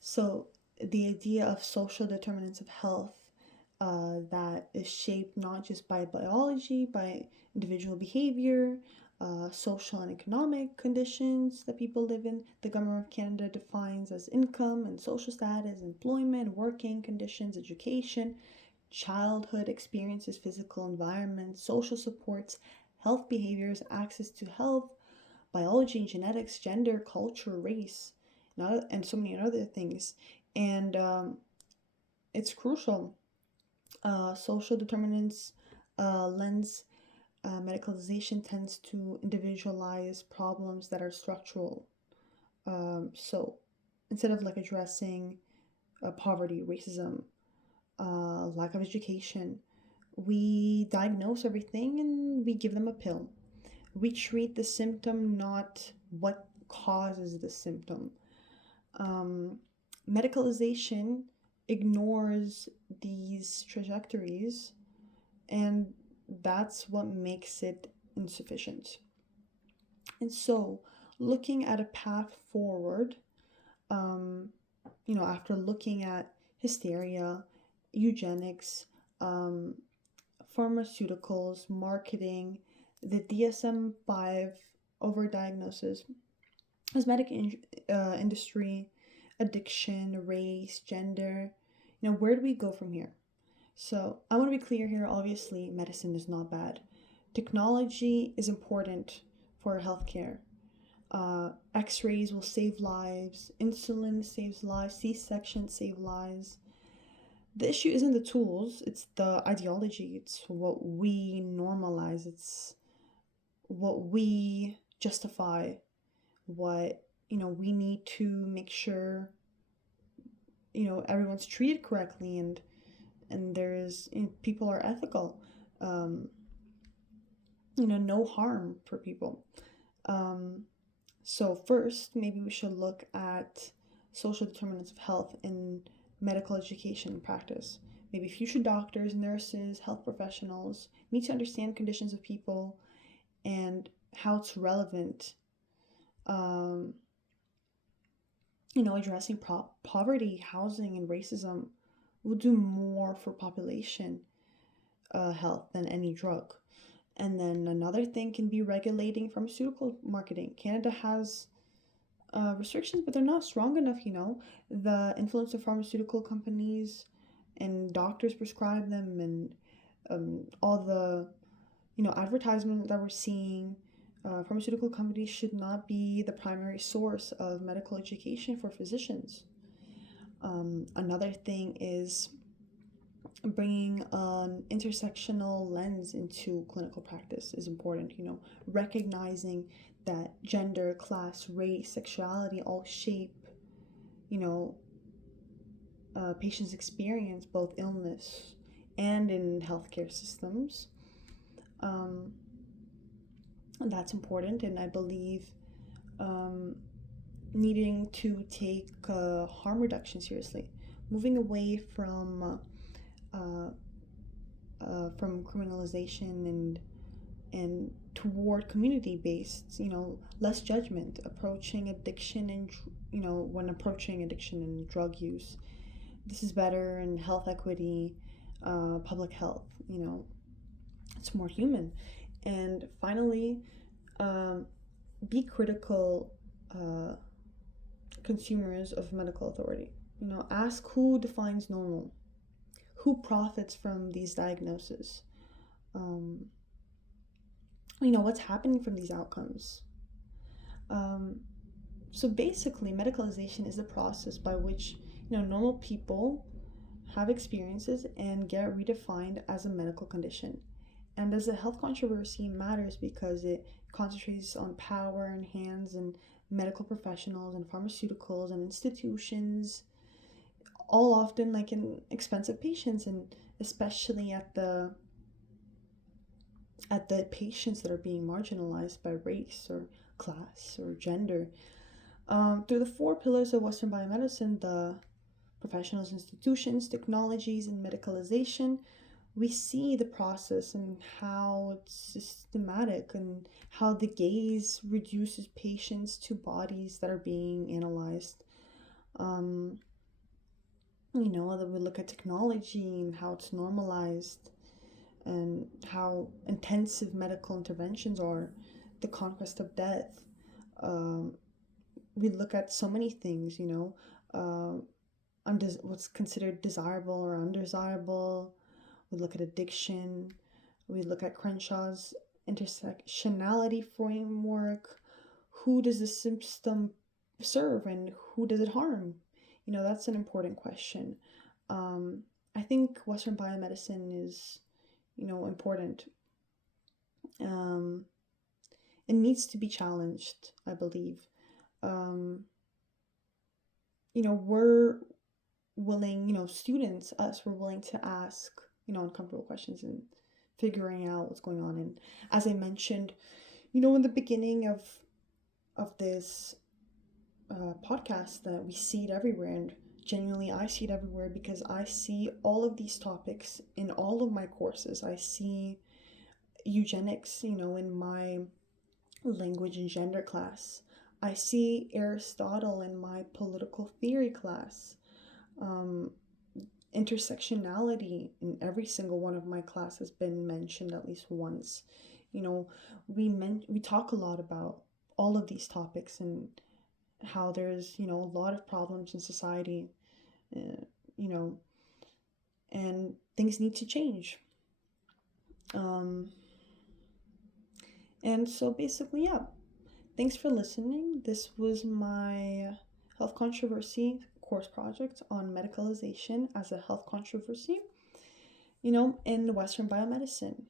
So, the idea of social determinants of health that is shaped not just by biology, by individual behavior, social and economic conditions that people live in. The government of Canada defines as income and social status, employment, working conditions, education, childhood experiences, physical environment, social supports, health behaviors, access to health, biology and genetics, gender, culture, race, and so many other things. And it's crucial. Social determinants lens medicalization tends to individualize problems that are structural. So instead of like addressing poverty, racism, lack of education, we diagnose everything and we give them a pill. We treat the symptom, not what causes the symptom. Um, Medicalization ignores these trajectories, and that's what makes it insufficient. And so, looking at a path forward, um, after looking at hysteria, eugenics, um, pharmaceuticals, marketing, the DSM 5 overdiagnosis, cosmetic industry, addiction, race, gender, where do we go from here? So I want to be clear here. Obviously, medicine is not bad. Technology is important for healthcare. X-rays will save lives. Insulin saves lives. C-section save lives. The issue isn't the tools, it's the ideology. It's what we normalize. It's what we justify. What, we need to make sure, everyone's treated correctly, and there's, people are ethical. Um, no harm for people. Um, so first, maybe we should look at social determinants of health in medical education and practice. Maybe future doctors, nurses, health professionals need to understand conditions of people and how it's relevant. Um, addressing poverty, housing, and racism will do more for population health than any drug. And then another thing can be regulating pharmaceutical marketing. Canada has restrictions, but they're not strong enough, The influence of pharmaceutical companies and doctors prescribe them, and all the, advertisement that we're seeing. Pharmaceutical companies should not be the primary source of medical education for physicians. Another thing is bringing an intersectional lens into clinical practice is important, recognizing that gender, class, race, sexuality all shape, you know, patients' experience, both illness and in healthcare systems. Um, that's important, and I believe um, needing to take harm reduction seriously, moving away from criminalization and toward community based, less judgment, approaching addiction and when approaching addiction and drug use. This is better in health equity, public health. It's more human. And finally, um, be critical consumers of medical authority. Ask who defines normal, who profits from these diagnoses, um, what's happening from these outcomes. Um, so basically, medicalization is the process by which normal people have experiences and get redefined as a medical condition. And as a health controversy matters because it concentrates on power in hands and medical professionals and pharmaceuticals and institutions, all often like in expensive patients, and especially at the patients that are being marginalized by race or class or gender. Through the four pillars of Western biomedicine, the professionals, institutions, technologies, and medicalization, we see the process and how it's systematic and how the gaze reduces patients to bodies that are being analyzed. Um, That we look at technology and how it's normalized and how intensive medical interventions are, the conquest of death. Um, we look at so many things, what's considered desirable or undesirable. We look at addiction. We look at Crenshaw's intersectionality framework. Who does the system serve and who does it harm? That's an important question. I think Western biomedicine is, important. Um, it needs to be challenged, I believe. Um, we're willing, students, us, we're willing to ask, uncomfortable questions and figuring out what's going on. And as I mentioned, in the beginning of this podcast, that we see it everywhere, and genuinely I see it everywhere because I see all of these topics in all of my courses. I see eugenics, in my language and gender class. I see Aristotle in my political theory class. Um, Intersectionality in every single one of my classes has been mentioned at least once. We talk a lot about all of these topics and how there's a lot of problems in society, uh, you know, and things need to change. Um, and so basically, yeah. Thanks for listening. This was my health controversy course project on medicalization as a health controversy, in Western biomedicine.